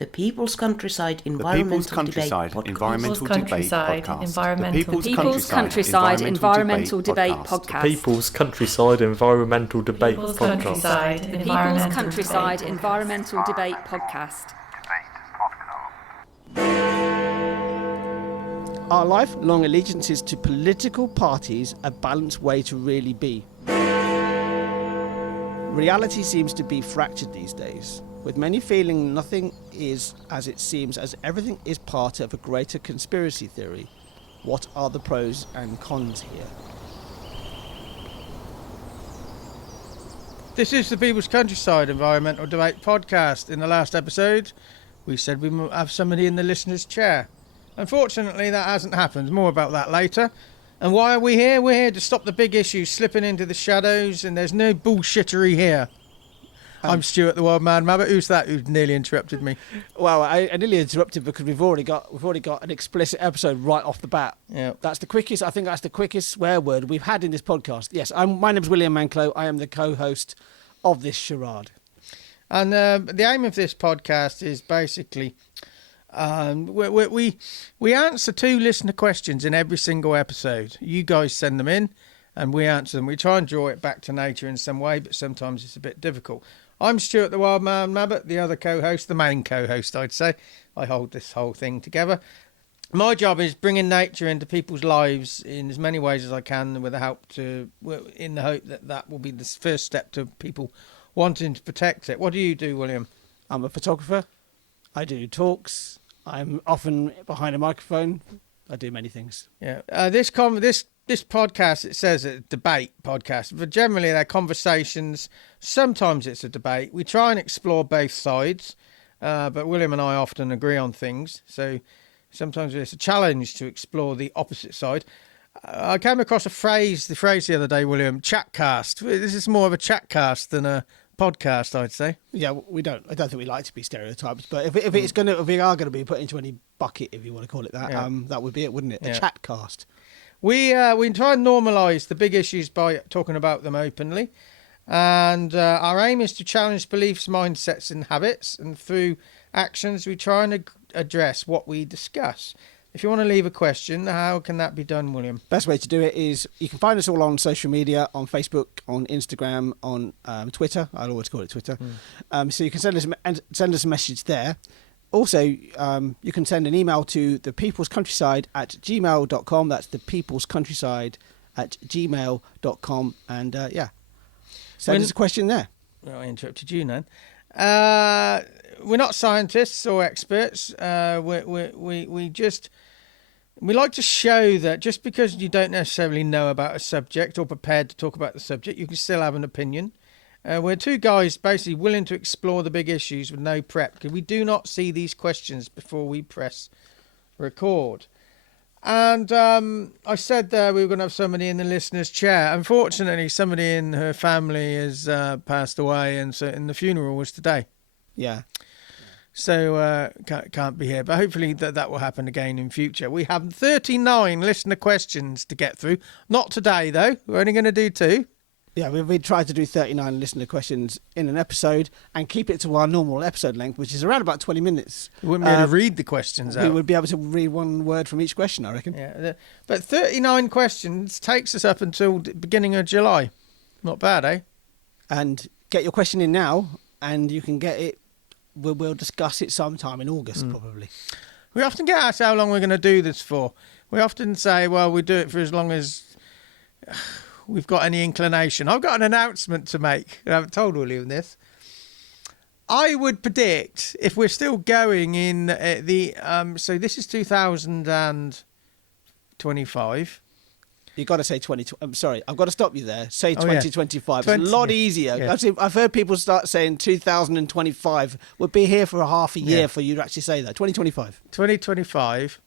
The People's Countryside Environmental Debate Podcast. People's Countryside Environmental Debate Podcast. People's Countryside Environmental Debate Podcast. People's Countryside Environmental Debate Podcast. Are lifelong allegiances to political parties a balanced way to really be? Reality seems to be fractured these days, with many feeling nothing is as it seems, as everything is part of a greater conspiracy theory. What are the pros and cons here? This is the People's Countryside Environmental Debate Podcast. In the last episode, we said we might have somebody in the listener's chair. Unfortunately, that hasn't happened. More about that later. And why are we here? We're here to stop the big issues slipping into the shadows, and there's no bullshittery here. I'm Stuart, the Wild Man Rabbit. Who's that? Who nearly interrupted me? Well, I nearly interrupted because we've already got an explicit episode right off the bat. Yeah, that's the quickest. I think that's the quickest swear word we've had in this podcast. Yes, my name's William Manclow. I am the co-host of this charade. And the aim of this podcast is basically we answer 2 listener questions in every single episode. You guys send them in, and we answer them. We try and draw it back to nature in some way, but sometimes it's a bit difficult. I'm Stuart, the Wild Man Rabbit, the other co-host, the main co-host, I'd say. I hold this whole thing together. My job is bringing nature into people's lives in as many ways as I can, in the hope that will be the first step to people wanting to protect it. What do you do, William? I'm a photographer. I do talks. I'm often behind a microphone. I do many things. Yeah. This podcast, it says a debate podcast, but generally they're conversations. Sometimes it's a debate. We try and explore both sides, but William and I often agree on things. So sometimes it's a challenge to explore the opposite side. I came across the phrase the other day, William, chatcast. This is more of a chatcast than a podcast, I'd say. Yeah, I don't think we like to be stereotypes, but if we are going to be put into any bucket, if you want to call it that, that would be it, wouldn't it? A chatcast. We try and normalise the big issues by talking about them openly, and our aim is to challenge beliefs, mindsets, and habits. And through actions, we try and address what we discuss. If you want to leave a question, how can that be done, William? Best way to do it is you can find us all on social media, on Facebook, on Instagram, on Twitter. I'll always call it Twitter. So you can send us a message there. Also, you can send an email to thepeoplescountryside@gmail.com. That's thepeoplescountryside@gmail.com. And send us a question there. Well, I interrupted you then. We're not scientists or experts. We like to show that just because you don't necessarily know about a subject or prepared to talk about the subject, you can still have an opinion. We're 2 guys basically willing to explore the big issues with no prep, because we do not see these questions before we press record. And I said we were going to have somebody in the listener's chair. Unfortunately, somebody in her family has passed away, and so the funeral was today. Yeah. So can't be here, but hopefully that will happen again in future. We have 39 listener questions to get through. Not today, though. We're only going to do 2. Yeah, we tried to do 39 listener questions in an episode and keep it to our normal episode length, which is around about 20 minutes. We wouldn't be able to read the questions out. We would be able to read one word from each question, I reckon. Yeah, but 39 questions takes us up until the beginning of July. Not bad, eh? And get your question in now, and you can get it. We'll discuss it sometime in August, probably. We often get asked how long we're going to do this for. We often say, well, we do it for as long as we've got any inclination. I've got an announcement to make. I haven't told William this. I would predict, if we're still going in so this is 2025. You've got to say 20. I'm sorry, I've got to stop you there. Say 2025. Yeah. It's a lot easier. Yeah. I've heard people start saying 2025. We'll be here for a half a year for you to actually say that. 2025. 2025.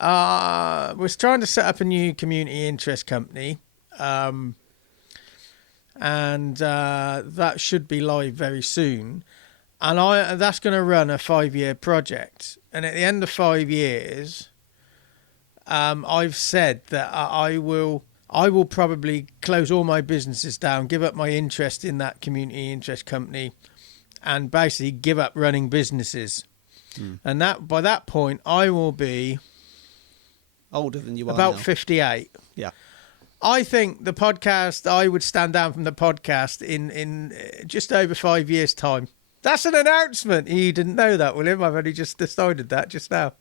We're trying to set up a new community interest company. And that should be live very soon. And that's going to run a 5-year project. And at the end of 5 years, I've said that I will probably close all my businesses down, give up my interest in that community interest company, and basically give up running businesses. And that by that point, I will be older than you are about now. 58. Yeah. I think the podcast, I would stand down from the podcast in just over 5 years' time. That's an announcement. You didn't know that, William. I've only just decided that just now.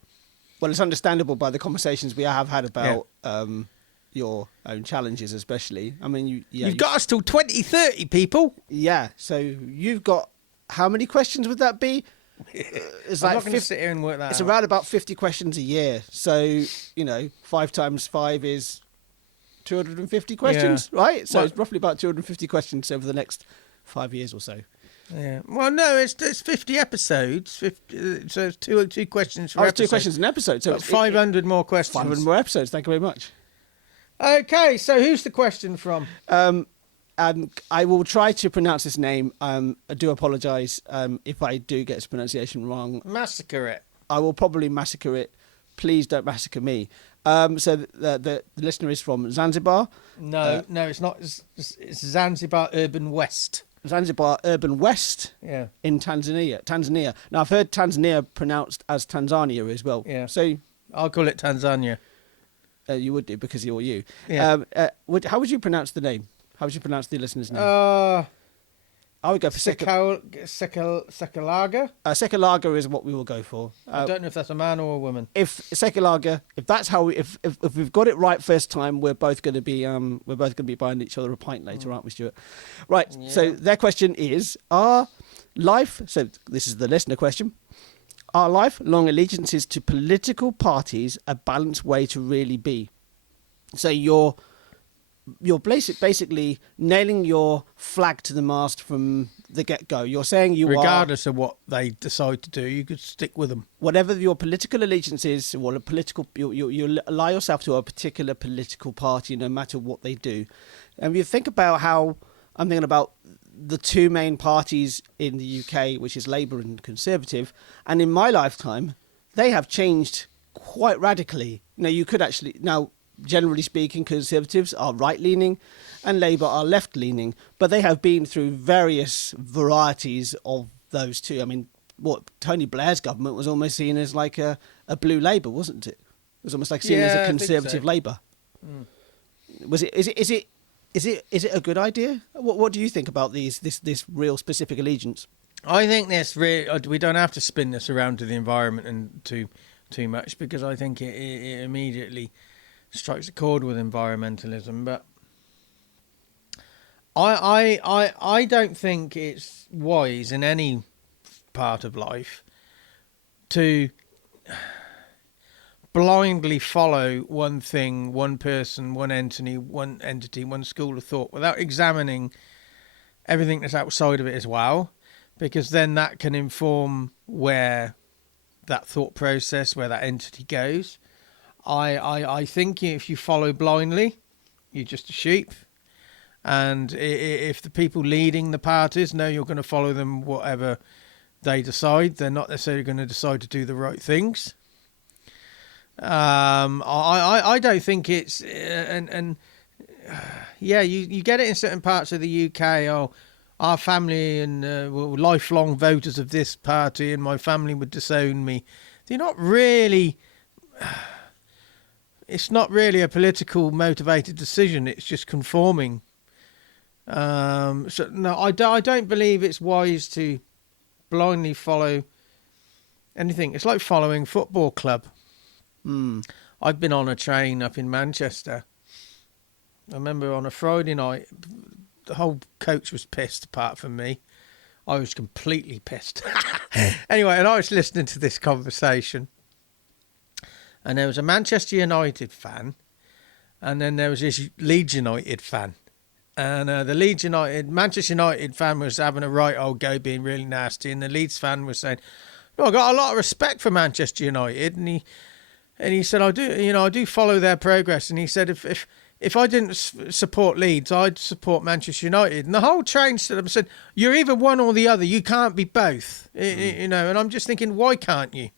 Well, it's understandable by the conversations we have had about your own challenges, especially. I mean, you've got us till 2030, people. Yeah. So you've got, how many questions would that be? It's I'm not going to sit here and work that It's out. around about 50 questions a year. So, 5 times 5 is 250 questions, right? So it's roughly about 250 questions over the next 5 years or so. Yeah. Well, no, it's 50 episodes. 50, so it's two questions per episode. 2 questions an episode. So it's 500 more questions. 500 more episodes. Thank you very much. Okay, so who's the question from? I will try to pronounce this name. I do apologise if I do get its pronunciation wrong. Massacre it. I will probably massacre it. Please don't massacre me. So the listener is from Zanzibar. No, it's not. It's Zanzibar Urban West. Zanzibar Urban West. Yeah. In Tanzania. Now I've heard Tanzania pronounced as Tanzania as well. Yeah. So I'll call it Tanzania. You would do because you're you. Yeah. How would you pronounce the name? How would you pronounce the listener's name? I would go for Sekelaga. Sekelaga is what we will go for. I don't know if that's a man or a woman. If Sekelaga, if that's how if we've got it right first time, we're both going to be buying each other a pint later, aren't we, Stuart? Right. Yeah. So their question is: So this is the listener question. Are lifelong allegiances to political parties a balanced way to really be? So you're basically nailing your flag to the mast from the get-go. You're saying regardless of what they decide to do, you could stick with them. Whatever your political allegiance is, or you allow yourself to a particular political party, no matter what they do. And if you think about how I'm thinking about the two main parties in the UK, which is Labour and Conservative, and in my lifetime, they have changed quite radically. You could actually generally speaking, Conservatives are right-leaning and Labour are left-leaning, but they have been through various varieties of those two. I mean, Tony Blair's government was almost seen as like a blue Labour, wasn't it? It was almost like seen as a Conservative Labour. Was it? Is it a good idea? What do you think about this real specific allegiance? I think we don't have to spin this around to the environment and too much, because I think it immediately strikes a chord with environmentalism. But I don't think it's wise in any part of life to blindly follow one thing, one person, one entity, one school of thought without examining everything that's outside of it as well, because then that can inform where that thought process, where that entity goes. I think if you follow blindly, you're just a sheep. And if the people leading the parties know you're going to follow them, whatever they decide, they're not necessarily going to decide to do the right things. I don't think it's you get it in certain parts of the UK. Oh, our family and we're lifelong voters of this party, and my family would disown me. They're not really. It's not really a political motivated decision. It's just conforming. So no, I don't believe it's wise to blindly follow anything. It's like following football club. I've been on a train up in Manchester. I remember on a Friday night, the whole coach was pissed apart from me. I was completely pissed. Anyway, and I was listening to this conversation, and there was a Manchester United fan, and then there was this Leeds United fan. And the Manchester United fan was having a right old go, being really nasty, and the Leeds fan was saying, "No, I got a lot of respect for Manchester United," and he said, "I do follow their progress." And he said, "If I didn't support Leeds, I'd support Manchester United." And the whole train stood up and said, "You're either one or the other. You can't be both." And I'm just thinking, why can't you?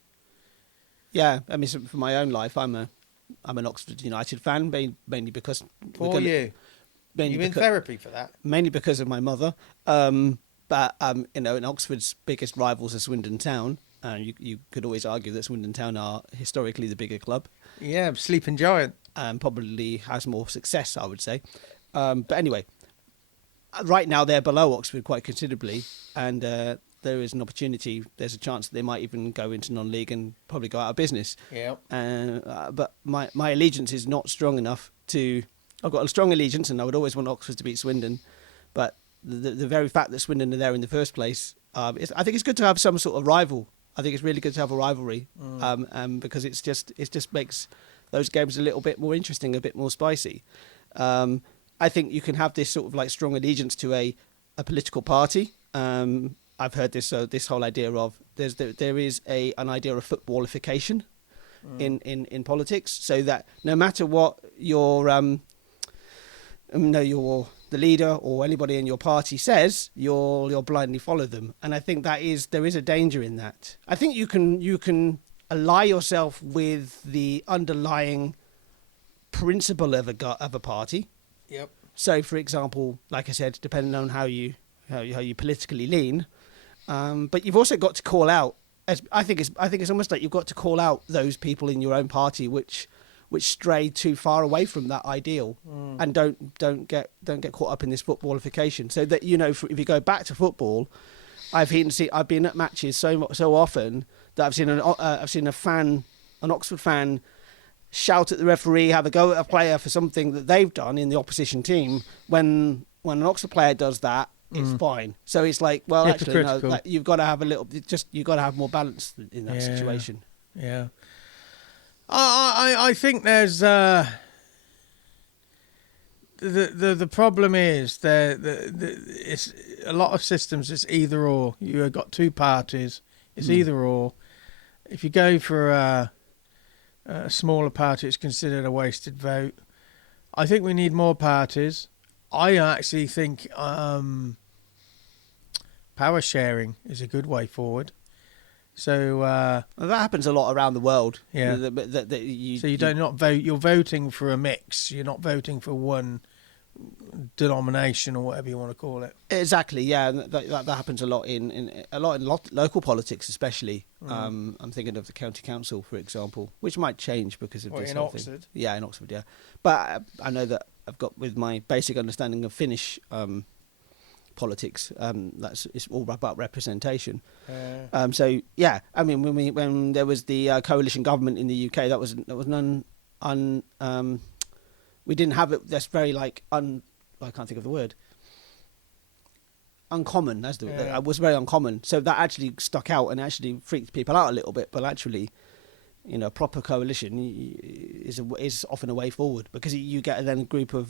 Yeah, I mean, for my own life, I'm an Oxford United fan, mainly because You're in therapy for that. Mainly because of my mother. But But and Oxford's biggest rivals are Swindon Town, and you could always argue that Swindon Town are historically the bigger club. Yeah, sleeping giant. And probably has more success, I would say. But anyway, right now they're below Oxford quite considerably, and there is an opportunity. There's a chance that they might even go into non-league and probably go out of business. Yeah. But my allegiance is not strong enough to. I've got a strong allegiance, and I would always want Oxford to beat Swindon. But the very fact that Swindon are there in the first place, I think it's good to have some sort of rival. I think it's really good to have a rivalry, because it just makes those games a little bit more interesting, a bit more spicy. I think you can have this sort of like strong allegiance to a political party. I've heard this whole idea of there is an idea of footballification in politics, so that no matter what the leader or anybody in your party says, you'll blindly follow them. And I think there is a danger in that. I think you can ally yourself with the underlying principle of a party. Yep. So, for example, like I said, depending on how you politically lean, but you've also got to call out. I think it's almost like you've got to call out those people in your own party which stray too far away from that ideal, and don't get caught up in this footballification. So that if you go back to football, I've been at matches so often that I've seen an Oxford fan shout at the referee, have a go at a player for something that they've done in the opposition team. When an Oxford player does that, it's fine. So it's like, well, actually, no, you've got to have you've got to have more balance in that situation. Yeah. I think there's the problem is it's a lot of systems. It's either or. You've got two parties. It's either or. If you go for a smaller party, it's considered a wasted vote. I think we need more parties. I actually think power sharing is a good way forward. So well, that happens a lot around the world. Yeah. So you don't not vote. You're voting for a mix. You're not voting for one denomination or whatever you want to call it. Exactly. Yeah, that happens a lot in local politics, especially. I'm thinking of the county council, for example, which might change because of this in whole Oxford. thing. Yeah, in Oxford. Yeah, but I know that I've got, with my basic understanding of Finnish politics, it's all about representation. So yeah, I mean, when there was the coalition government in the UK, that was we didn't have it. That's very I can't think of the word. Uncommon. That's the word. It was very uncommon. So that actually stuck out and actually freaked people out a little bit. But actually, proper coalition is often a way forward, because you get then a group of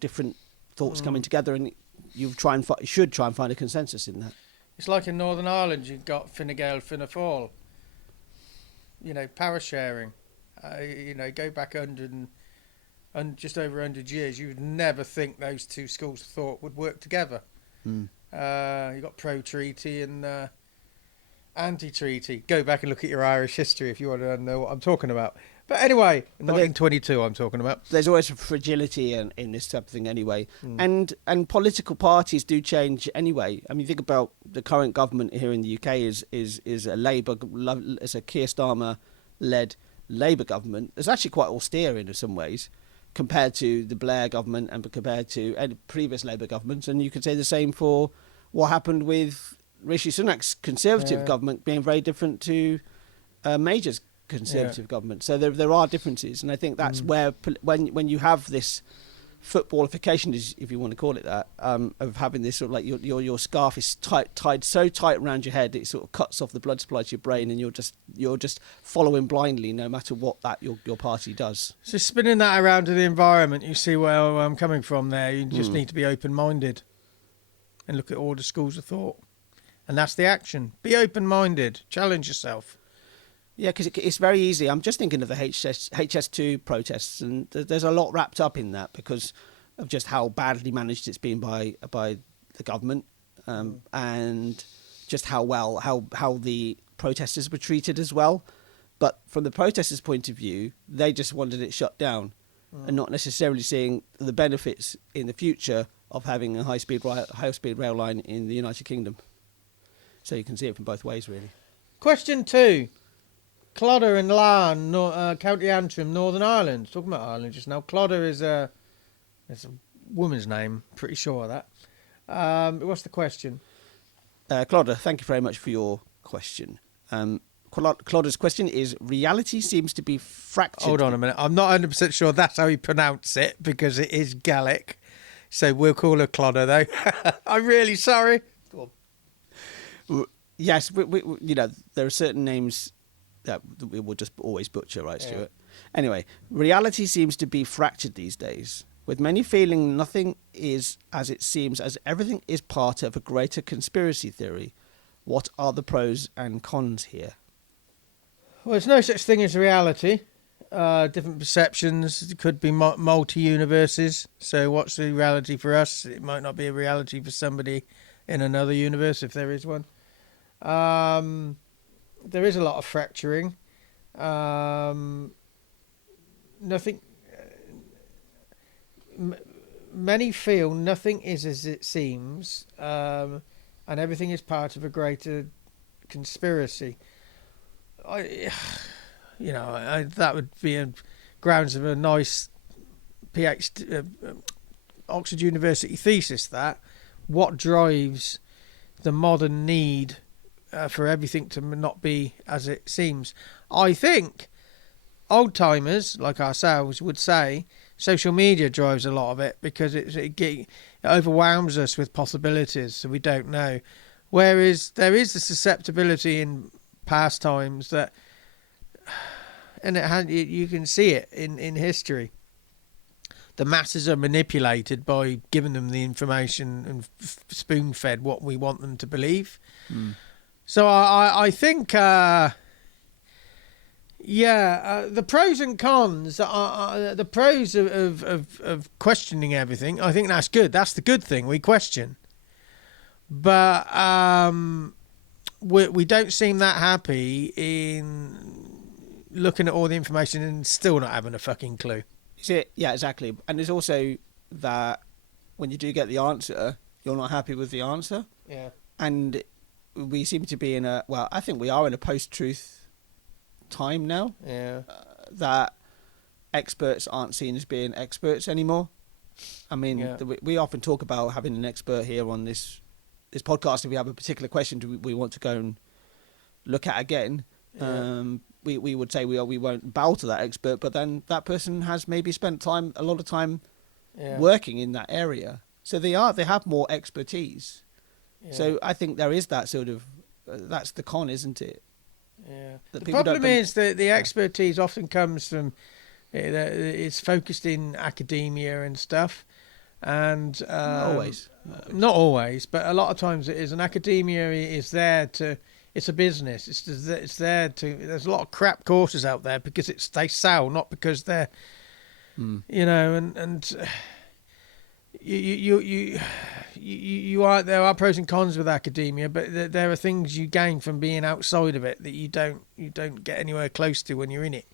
different thoughts coming together, and you should try and find a consensus in that. It's like in Northern Ireland, you've got Fine Gael, Fianna Fáil. Power sharing. Go back 100 and just over 100 years, you would never think those two schools of thought would work together. You've got pro-treaty and anti-treaty. Go back and look at your Irish history if you want to know what I'm talking about. But anyway, 1922 I'm talking about. There's always a fragility in this type of thing anyway. And political parties do change anyway. I mean, think about the current government here in the UK is a Labour, it's a Keir Starmer-led Labour government. It's actually quite austere in some ways compared to the Blair government and compared to any previous Labour governments. And you could say the same for what happened with Rishi Sunak's Conservative government being very different to Major's Conservative government. So there are differences, and I think that's where when you have this footballification, if you want to call it that, of having this sort of like your scarf is tied so tight around your head, it sort of cuts off the blood supply to your brain, and you're just following blindly no matter what your party does. So spinning that around to the environment, you see where I'm coming from there. You just need to be open-minded and look at all the schools of thought, and that's the action. Be open-minded, challenge yourself. Yeah, because it's very easy. I'm just thinking of the HS2 protests, and there's a lot wrapped up in that because of just how badly managed it's been by the government, and just how the protesters were treated as well. But from the protesters' point of view, they just wanted it shut down, and not necessarily seeing the benefits in the future of having a high-speed rail line in the United Kingdom. So you can see it from both ways, really. Question 2. Clodder and Larne, County Antrim, Northern Ireland. Talking about Ireland just now. Clodder is a woman's name, pretty sure of that. What's the question? Clodder, thank you very much for your question. Clodder's question is, reality seems to be fractured. Hold on a minute. I'm not 100% sure that's how you pronounce it, because it is Gaelic. So we'll call her Clodder, though. I'm really sorry. Yes, we there are certain names that we will just always butcher, right, Stuart? Yeah. Anyway, reality seems to be fractured these days, with many feeling nothing is as it seems, as everything is part of a greater conspiracy theory. What are the pros and cons here? Well, there's no such thing as reality. Different perceptions. It could be multi-universes. So what's the reality for us? It might not be a reality for somebody in another universe, if there is one. There is a lot of fracturing. Nothing. Many feel nothing is as it seems, and everything is part of a greater conspiracy. That would be grounds of a nice PhD, Oxford University thesis. That what drives the modern need for everything to not be as it seems. I think old timers like ourselves would say social media drives a lot of it, because it overwhelms us with possibilities, so we don't know. Whereas there is a susceptibility in past times that, and you can see it in history. The masses are manipulated by giving them the information and spoon-fed what we want them to believe. So I think, the pros and cons are the pros of questioning everything. I think that's good. That's the good thing. We question, but we don't seem that happy in looking at all the information and still not having a fucking clue. Yeah, exactly. And there's also that when you do get the answer, you're not happy with the answer. Yeah. And we seem to be I think we are in a post-truth time now. Yeah. That experts aren't seen as being experts anymore. I mean, we often talk about having an expert here on this podcast. If we have a particular question we want to go and look at again, we would say we won't bow to that expert, but then that person has maybe spent a lot of time working in that area, so they have more expertise. So I think there is that sort of that's the con, isn't it? Yeah. The problem is that the expertise often comes from it's focused in academia and stuff, and not always, but a lot of times it is. And academia is there to. It's a business. It's there to. There's a lot of crap courses out there because they sell, not because they're, and you are. There are pros and cons with academia, but there are things you gain from being outside of it that you don't get anywhere close to when you're in it.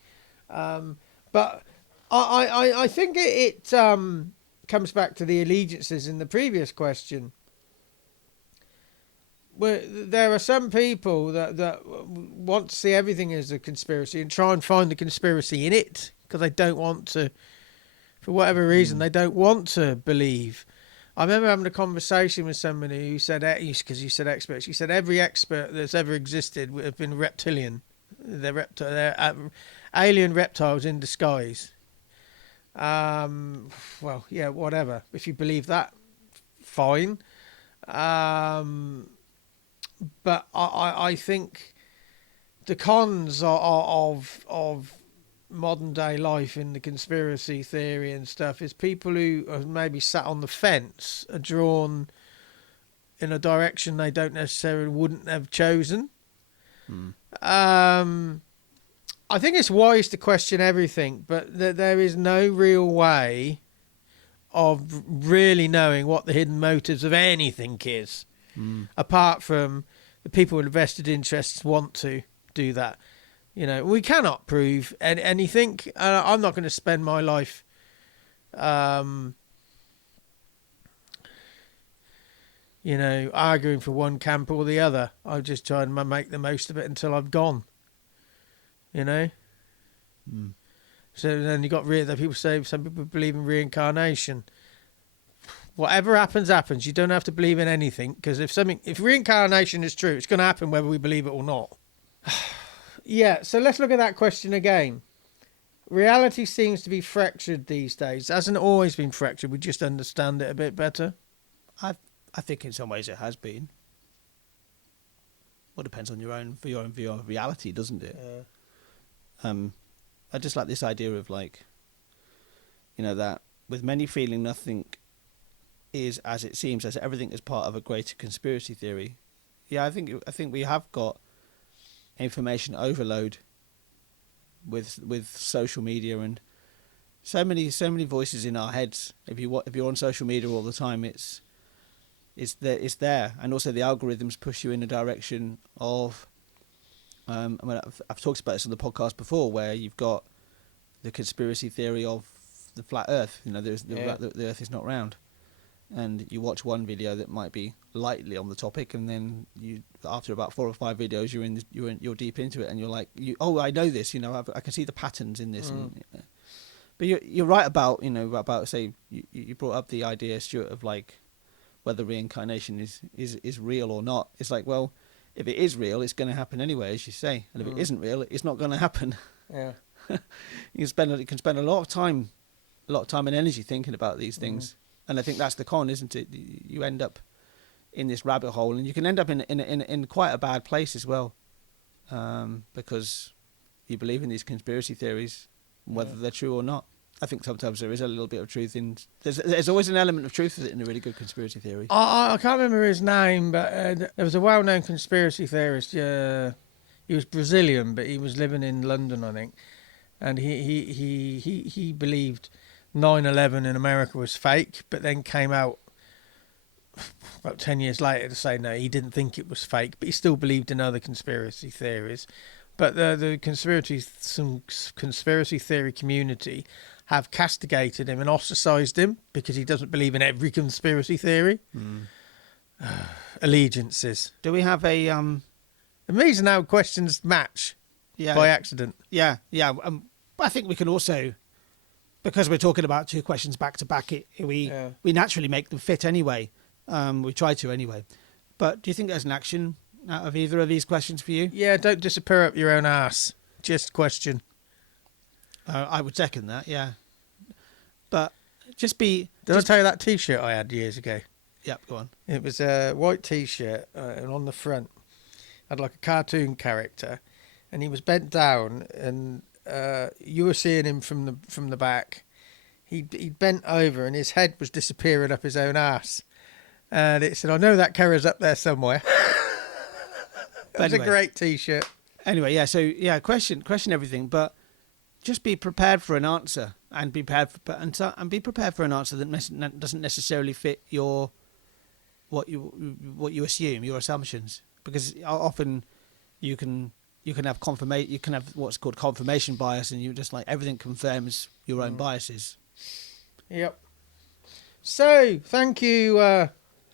But I think it comes back to the allegiances in the previous question. Where there are some people that want to see everything as a conspiracy and try and find the conspiracy in it because they don't want to, for whatever reason, they don't want to believe. I remember having a conversation with somebody who said, because you said experts, he said every expert that's ever existed would have been reptilian. They're alien reptiles in disguise. Well, yeah, whatever. If you believe that, fine. But I think the cons of modern day life in the conspiracy theory and stuff is people who are maybe sat on the fence are drawn in a direction they don't necessarily wouldn't have chosen. I think it's wise to question everything, but there is no real way of really knowing what the hidden motives of anything is. Apart from the people with vested interests want to do that. We cannot prove anything. I'm not going to spend my life arguing for one camp or the other. I just try and make the most of it until I've gone. So then you got people say, some people believe in reincarnation. Whatever happens, happens. You don't have to believe in anything, because if reincarnation is true, it's going to happen whether we believe it or not. Yeah, so let's look at that question again. Reality seems to be fractured these days. It hasn't always been fractured. We just understand it a bit better. I think in some ways it has been. Well, it depends on your own view of reality, doesn't it? I just like this idea of that with many feeling nothing is as it seems, as everything is part of a greater conspiracy theory. Yeah, I think we have got information overload with social media and so many voices in our heads. If you're on social media all the time, it's there, and also the algorithms push you in a direction of. I've talked about this on the podcast before, where you've got the conspiracy theory of the flat Earth. The Earth is not round, and you watch one video that might be lightly on the topic, and then after about 4 or 5 videos, you're deep into it, and you're like, I know this. I can see the patterns in this. But you're right about say you brought up the idea, Stuart, of whether reincarnation is real or not. It's like, well, if it is real, it's going to happen anyway, as you say, and if it isn't real, it's not going to happen. Yeah. You can spend a lot of time and energy thinking about these things, and I think that's the con, isn't it? You end up in this rabbit hole, and you can end up in quite a bad place as well, because you believe in these conspiracy theories, whether they're true or not. I think sometimes there is a little bit of truth in. There's always an element of truth in a really good conspiracy theory. I can't remember his name, but there was a well-known conspiracy theorist. He was Brazilian, but he was living in London, I think, and he believed 9/11 in America was fake, but then came out about 10 years later to say no, he didn't think it was fake, but he still believed in other conspiracy theories. But the conspiracy theory community have castigated him and ostracised him because he doesn't believe in every conspiracy theory. Allegiances. Do we have a The reason how questions match by accident. Yeah. I think we can also, because we're talking about 2 questions back to back, we naturally make them fit anyway. We try to anyway. But do you think there's an action out of either of these questions for you? Yeah, don't disappear up your own ass. Just question. I would second that, yeah. But just be... Did I tell you that T-shirt I had years ago? Yep, go on. It was a white T-shirt, and on the front had like a cartoon character, and he was bent down, and you were seeing him from the back. He'd bent over, and his head was disappearing up his own ass. And it said, "I know that carrier's up there somewhere." That's anyway, a great T-shirt. Anyway, yeah. So yeah, question everything, but just be prepared for an answer, and be prepared for an answer that doesn't necessarily fit what you assume, your assumptions, because often you can have what's called confirmation bias, and you just everything confirms your own biases. Yep. So thank you,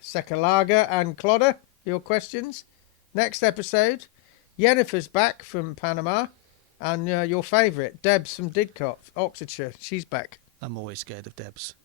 Sekelaga and Clodder, for your questions. Next episode, Jennifer's back from Panama, and your favourite, Debs from Didcot, Oxfordshire. She's back. I'm always scared of Debs.